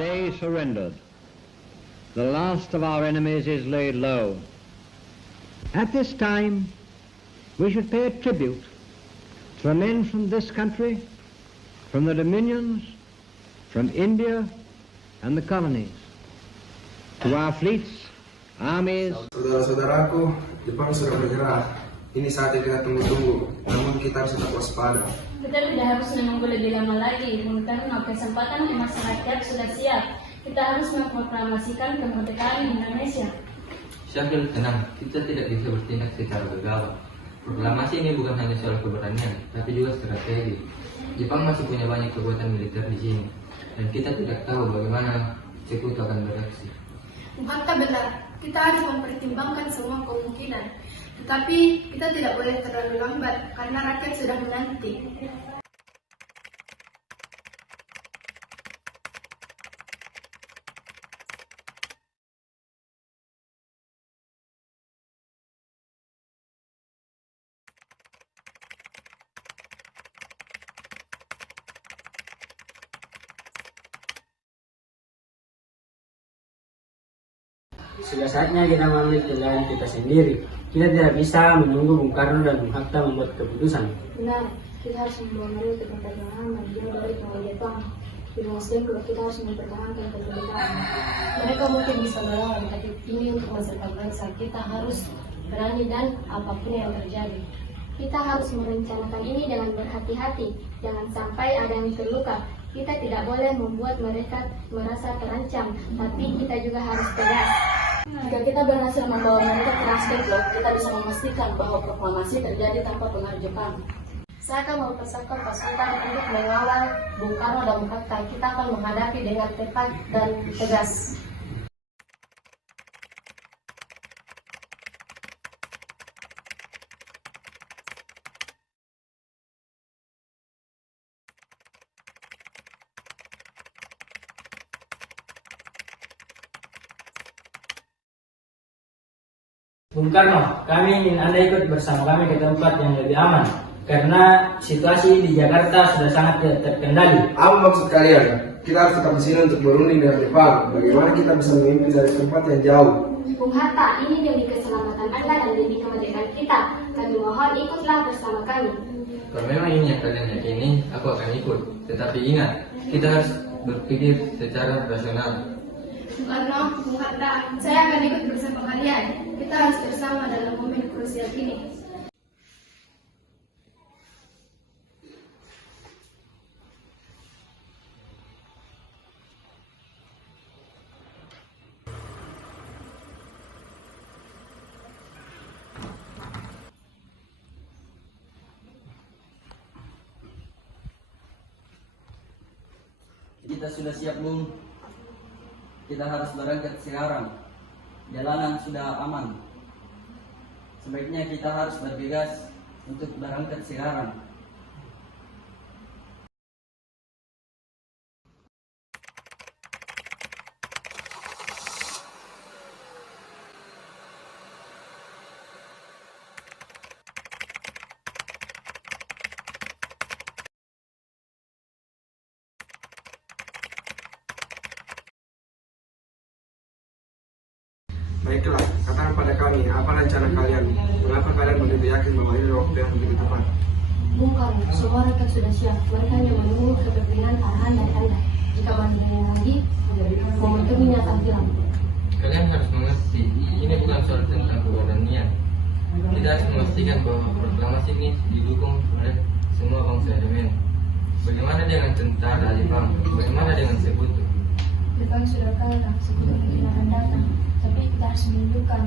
day surrendered. The last of our enemies is laid low. At this time, we should pay a tribute to the men from this country, from the dominions, from India and the colonies, to our fleets, armies. Saudara-saudaraku, Jepang sudah menyerah. Ini saatnya kita tunggu-tunggu, namun kita harus tetap waspada. Kita tidak harus menunggu lebih lama lagi, karena kesempatan emas rakyat sudah siap. Kita harus memproklamasikan kemerdekaan Indonesia. Syafil, tenang, kita tidak bisa bertindak secara gegabah. Proklamasi ini bukan hanya soal keberanian, tapi juga strategi. Jepang masih punya banyak kekuatan militer di sini, dan kita tidak tahu bagaimana Sekutu akan bereaksi. Hatta benar, kita harus mempertimbangkan semua kemungkinan. Tetapi kita tidak boleh terlalu lambat karena rakyat sudah menanti. Sudah saatnya kita mengambil pilihan kita sendiri. Kita tidak bisa menunggu Bung Karno dan Bung Hatta membuat keputusan. Benar, kita harus membawa mereka ke tempat yang aman, jauh dari pengaruh Jepang. Di Nasdem kalau kita harus mempertahankan kemerdekaan. Mereka mungkin bisa melawan, tapi ini untuk masa depan bangsa. Kita harus berani dan apapun yang terjadi. Kita harus merencanakan ini dengan berhati-hati. Jangan sampai ada yang terluka. Kita tidak boleh membuat mereka merasa terancam, tapi kita juga harus tegas. Jika kita berhasil membawa mereka ke Nasdem, kita bisa memastikan bahwa proklamasi terjadi tanpa pengaruh Jepang. Saya akan mempersiapkan pasukan untuk mengawal Bung Karno dan Bung Hatta. Kita akan menghadapi dengan tepat dan tegas. Bung Karno, kami ingin Anda ikut bersama kami ke tempat yang lebih aman. Karena situasi di Jakarta sudah sangat tidak terkendali. Apa maksud kalian? Kita harus tetap di sini untuk berunding dengan Jepang. Bagaimana kita bisa memimpin dari tempat yang jauh? Bung Hatta, ini demi keselamatan Anda dan demi kemerdekaan kita. Kami mohon ikutlah bersama kami. Kalau memang ini yang kalian yakini, aku akan ikut. Tetapi ingat, kita harus berpikir secara rasional. Bung Karno, Bung Hatta, saya akan ikut bersama kalian. Kita harus bersama dalam momen krusial ini. Kita sudah siap, Bung. Kita harus berangkat sekarang. Jalanan sudah aman. Sebaiknya kita harus bergegas untuk berangkat sekarang. Baiklah, katakan pada kami, apa rencana kalian? Mengapa kalian begitu yakin bahwa ini waktu yang begitu tepat? Bung Karno, semua rakyat sudah siap. Mereka hanya menunggu kepemimpinan arahan dari Anda. Jika mandiri lagi, momentum ini akan hilang. Kalian harus mengerti, ini bukan soal tentang keberanian. Kita harus memastikan bahwa proklamasi ini didukung oleh semua bangsa elemen. Bagaimana dengan tentara Jepang? Bagaimana dengan Sekutu? Jepang sudah kalah, Sekutu mungkin akan datang. Tapi kita harus menunjukkan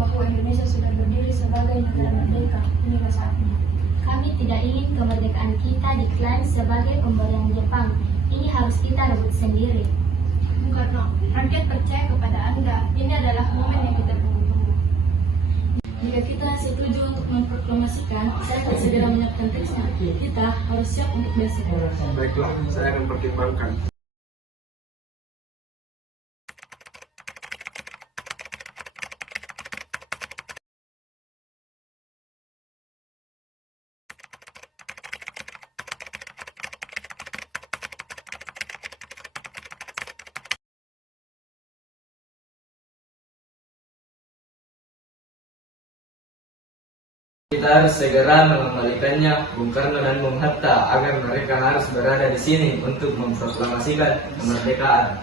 bahwa Indonesia sudah berdiri sebagai negara merdeka. Inilah saatnya. Kami tidak ingin kemerdekaan kita diklaim sebagai pemberian Jepang. Ini harus kita rebut sendiri. Bung Karno, rakyat percaya kepada Anda. Ini adalah momen yang kita tunggu-tunggu. Jika kita setuju untuk memproklamasikan, saya akan segera menyiapkan teksnya. Kita harus siap untuk besok. Baiklah, saya akan pertimbangkan. kita harus segera mengembalikannya Bung Karno dan Bung Hatta agar mereka harus berada di sini untuk memproklamasikan kemerdekaan.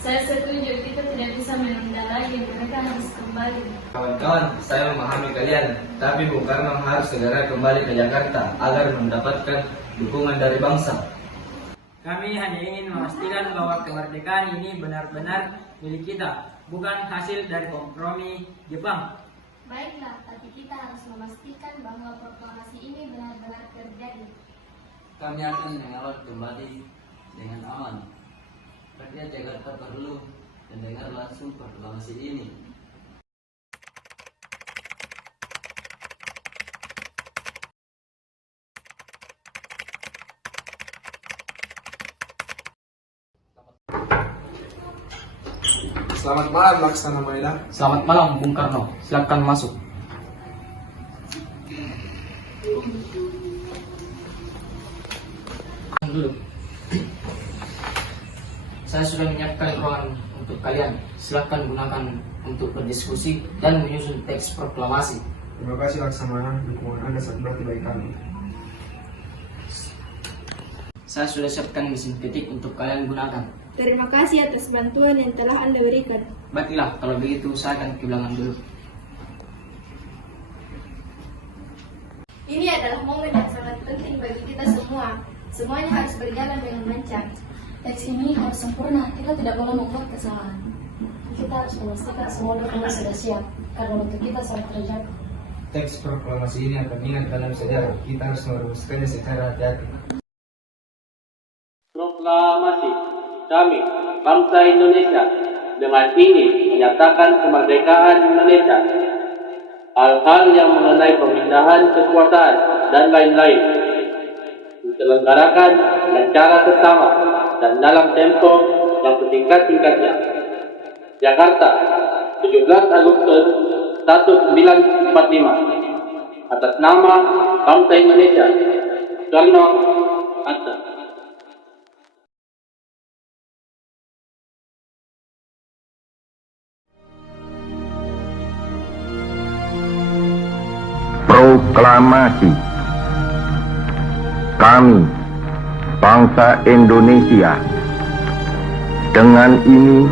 Saya setuju, kita tidak bisa menunda lagi, mereka harus kembali. Kawan-kawan, saya memahami kalian, tapi Bung Karno harus segera kembali ke Jakarta agar mendapatkan dukungan dari bangsa. Kami hanya ingin memastikan bahwa kemerdekaan ini benar-benar milik kita, bukan hasil dari kompromi Jepang. Baiklah, tapi kita harus memastikan bahwa proklamasi ini benar-benar terjadi. Kami akan mengawal kembali dengan aman. Rakyat Jakarta perlu mendengar langsung proklamasi ini. Selamat malam Laksana Maeda. Selamat malam Bung Karno, silakan masuk. Dulu. Saya sudah menyiapkan ruangan untuk kalian. Silakan gunakan untuk berdiskusi dan menyusun teks proklamasi. Terima kasih Laksamana, dukungan Anda sangat berarti bagi kami. Saya sudah siapkan mesin ketik untuk kalian gunakan. Terima kasih atas bantuan yang telah Anda berikan. Baiklah, kalau begitu saya akan ke belakang dulu. Ini adalah momen yang sangat penting bagi kita semua. Semuanya harus berjalan dengan lancar. Teks ini harus sempurna, kita tidak boleh membuat kesalahan. Kita harus memastikan semua dokumen sudah siap, karena untuk kita sangat terjadi. Teks proklamasi ini akan ingat dalam sejarah. Kita harus merumuskannya secara hati-hati. Proklamasi kami, bangsa Indonesia, dengan ini menyatakan kemerdekaan Indonesia. Hal-hal yang mengenai pemindahan kekuasaan dan lain-lain diselenggarakan dengan cara seksama dan dalam tempo yang setingkat-tingkatnya. Jakarta, 17 Agustus 1945. Atas nama bangsa Indonesia, Soekarno Hatta. Proklamasi. Kami, bangsa Indonesia, dengan ini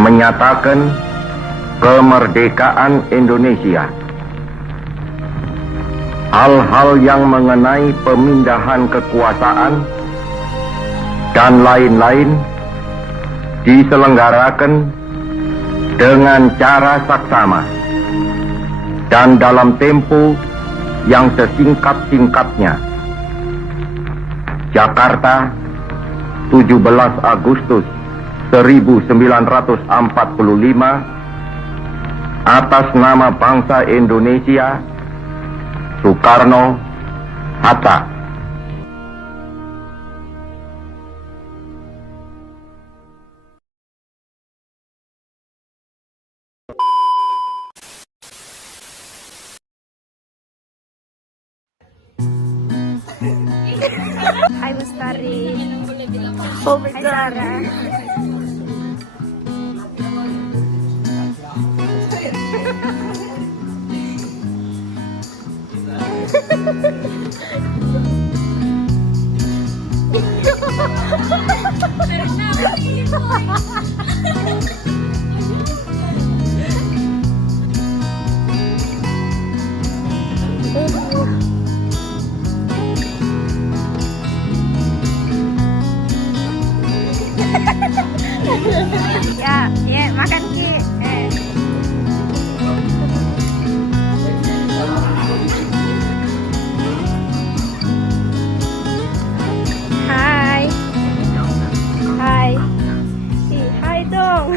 menyatakan kemerdekaan Indonesia. Hal-hal yang mengenai pemindahan kekuasaan dan lain-lain diselenggarakan dengan cara saksama dan dalam tempo yang sesingkat-singkatnya. Jakarta, 17 Agustus 1945, atas nama bangsa Indonesia, Soekarno Hatta. Hai Bestari. Oh, Hai Sarah. Ya, makan Ki. Hai. Hai. Hai dong.